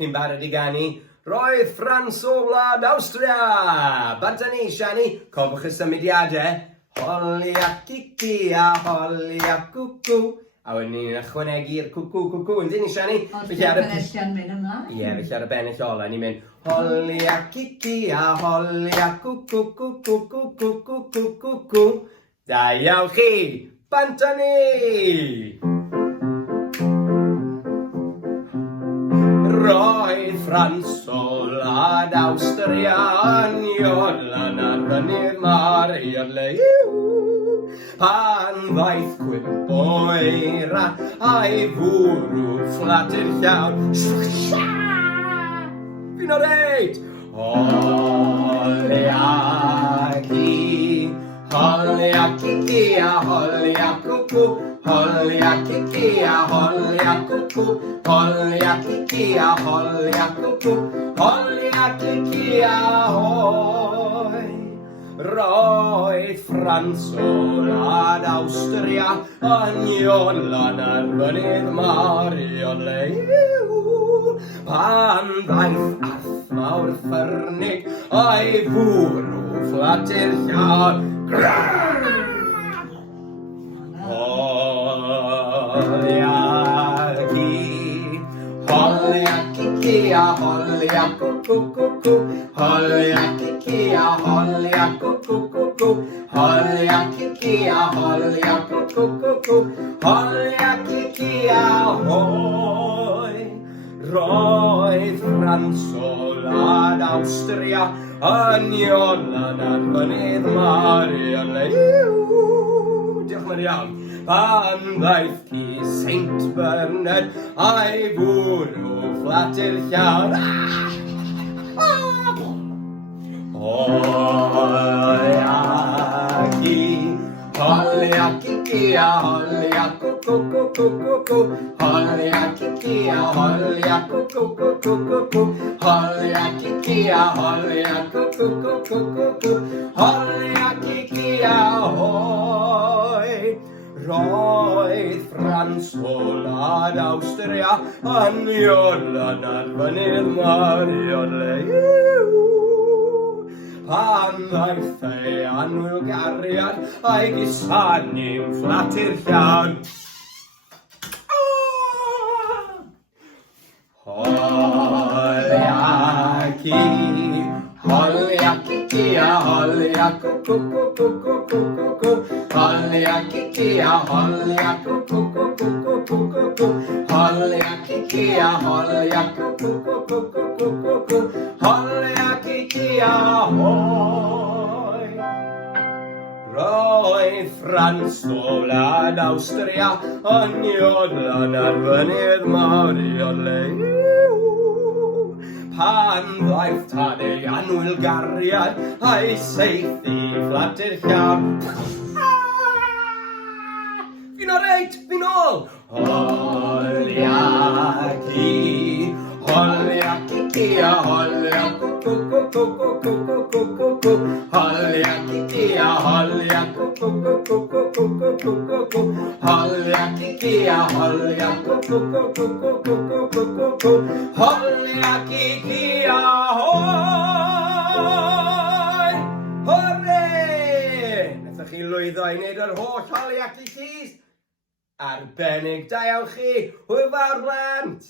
chi'n barod I ganu. Roedd Ffrans o Wlad Awstria. Banta ni, Siani, cofwch y symudiadau. Holi a cici a holi a cwcw. A wedyn ni'n ychwanegu'r cwcw, yndyn ni, Siani? Ond dyna'r benellian mynd ymlaen. Ie, felly ar y bennill ola, ni'n mynd holi a cici a holi a cwcw. Da iawn chi, banta ni! Roedd Ffrans o Wlad Awstria yn iolan ar fynydd Marion Lew. Pan ddaeth cwymp o eira a'i fwrw fflatur llawn. Fi'n o reid! Holi ac I, holi ac I a holi ac cwcw. Holi ac I a holi ac cwcw. Holi ac I a holi ac cwcw. Holi ac I a hoi. Roedd Ffrans o Wlad Awstria yn iolan ar fynydd Marion Lew. Pan ddaeth athmawr ffyrnig a'i fwrw fflatur llawn. Holi ac I, holi ac I a holi ac cwcw. Holi ac I a holi ac cwcw. Holi ac I a holi ac cwcw. Holi ac I a hoi. Roedd Ffrans o Wlad Awstria yn iolan ar fynydd Marion Lew. Diolch yn fawr iawn. Pan ddaeth I Saint Bernard a'i fwrw fflatur llawn. Holi ac I, holi ac I a holi ac cwcw. Holi ac I a holi ac cwcw. Holi ac I a holi ac cwcw. Holi ac I a hoi. Roedd Ffrans o Wlad Awstria yn iolan ar fynydd Marion Lew. Pan ddaeth ei anwylgariad a'i gisanu'n fflatur llawn. Holi ac I, holi ac I a holi ac cwcw. Holi ac I a holi ac cwcw. Holi ac I a holi ac cwcw. Holi ac I a hoi. Roedd Ffrans o Wlad Awstria yn iolan ar fynydd Marion Lew. Pan ddaeth tad ei anwylgariad a'i saethu fflatur llawn. Fi'n o reit, fi'n ôl! Holi ac I, holi ac I a holi ac cwcw. Holi ac I a holi ac cwcw. Holi ac I a holi ac cwcw. Holi ac I a hoi! Hore! Nethach chi lwyddo I wneud yr holl holi ac I Arbennig, da iawn chi, hwyl fawr blant!